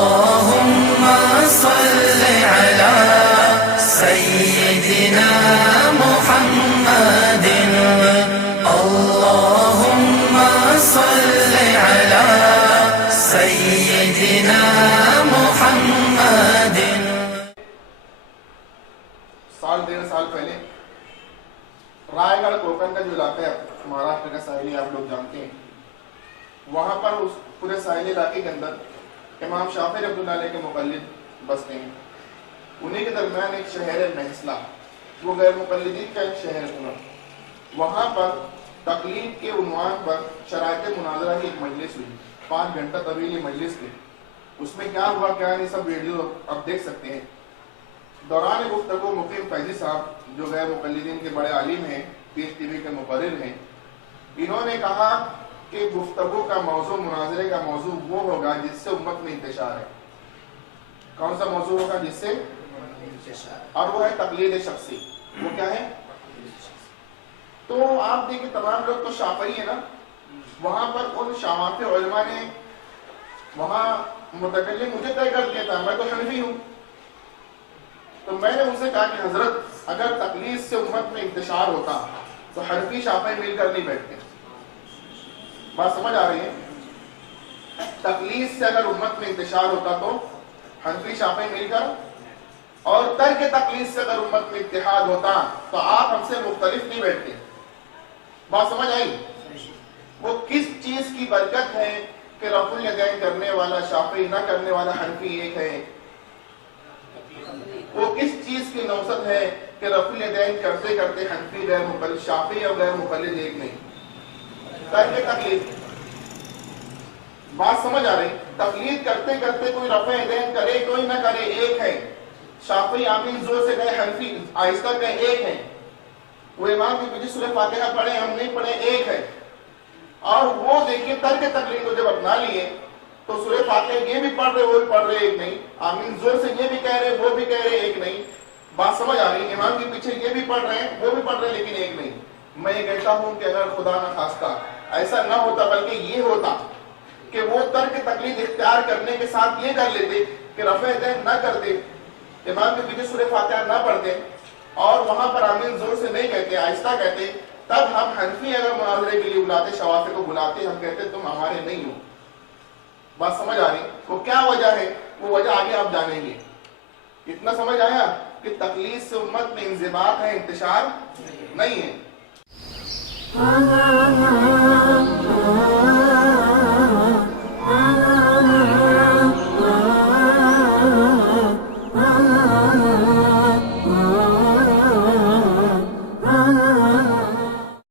اللهم صل على سيدنا محمد اللهم صل على سيدنا محمد. سال 1.5 سال پہلے رائے گڑھ کوکن کا جو علاقہ ہے مہاراشٹر کا ساحلی آپ لوگ جانتے ہیں، وہاں پر اس پورے ساحلی علاقے کے اندر امام شافعی رحمۃ اللہ علیہ کے مقلد بستے ہیں. انہیں کے درمیان ایک شہر ہے محصلہ، وہ غیر مقلدین کا ایک شہر ہے. وہاں پر تقلید کے عنوان پر شرائط مناظرہ کی ایک مجلس ہوئی، 5 گھنٹہ طویل یہ مجلس تھی. اس میں کیا ہوا کیا نہیں سب ویڈیو آپ دیکھ سکتے ہیں. دوران گفتگو مقیم فیضی صاحب جو غیر مقلدین کے بڑے عالم ہیں، پیس ٹی وی کے مقرر ہیں، انہوں نے کہا کہ گفتگو کا موضوع، مناظرے کا موضوع وہ ہوگا جس سے امت میں انتشار ہے. کون سا موضوع ہوگا جس سے؟ اور وہ ہے تقلید شخصی. وہ کیا ہے؟ تو آپ دیکھیں تمام لوگ تو شافعی ہیں نا، وہاں پر ان شافعی علماء نے وہاں متکلم مجھے طے کر دیا تھا، میں تو حنفی ہوں. تو میں نے ان سے کہا کہ حضرت اگر تقلید سے امت میں انتشار ہوتا تو حنفی شافعی مل کر نہیں بیٹھتے. بات سمجھ آ رہی ہے؟ تقلید سے اگر امت میں انتشار ہوتا تو حنفی شافعی مل کر، اور ترک تقلید سے اگر امت میں اتحاد ہوتا تو آپ ہم سے مختلف نہیں بیٹھتے. بات سمجھ آئی؟ وہ کس چیز کی برکت ہے کہ رفع الیدین کرنے والا شافعی نہ کرنے والا حنفی ایک ہے؟ وہ کس چیز کی نوست ہے کہ رفع الیدین کرتے کرتے حنفی غیر مقلد، شافعی اور غیر مقلد ایک نہیں؟ ترک تقلید. بات سمجھ آ رہی؟ تقلید کرتے کرتے کوئی رفع الیدین کرے کوئی نہ کرے ایک ہے. شافعی آمین زور سے گئے، حنفی آہستہ گئے، ایک ہے. وہ امام کے پیچھے سورہ فاتحہ پڑھے ہم نہیں پڑھے، ایک ہے. اور وہ دیکھیے ترک تقلید کو جب اپنا لیے تو سورہ فاتحہ یہ بھی پڑھ رہے وہ بھی پڑھ رہے، ایک نہیں. آمین زور سے یہ بھی کہہ رہے وہ بھی کہہ رہے، ایک نہیں. بات سمجھ آ رہی؟ امام کے پیچھے یہ بھی پڑھ رہے ہیں وہ بھی پڑھ رہے لیکن ایک نہیں. میں یہ کہتا ہوں کہ اگر خدا نہ خواستہ ایسا نہ ہوتا بلکہ یہ ہوتا کہ وہ ترک تقلید اختیار کرنے کے ساتھ یہ کر لیتے کہ رفع الیدین نہ کرتے، امام کے پیچھے سورہ فاتحہ نہ پڑھتے اور وہاں پر آمین زور سے نہیں کہتے، آہستہ کہتے، تب ہم حنفی اگر مناظرے کے لیے بلاتے، شوافی کو بلاتے، ہم کہتے تم ہمارے نہیں ہو. بات سمجھ آ رہی؟ وہ کیا وجہ ہے؟ وہ وجہ آگے آپ جانیں گے. اتنا سمجھ آیا کہ تقلید سے امت میں انضباط ہے، انتشار نہیں ہے.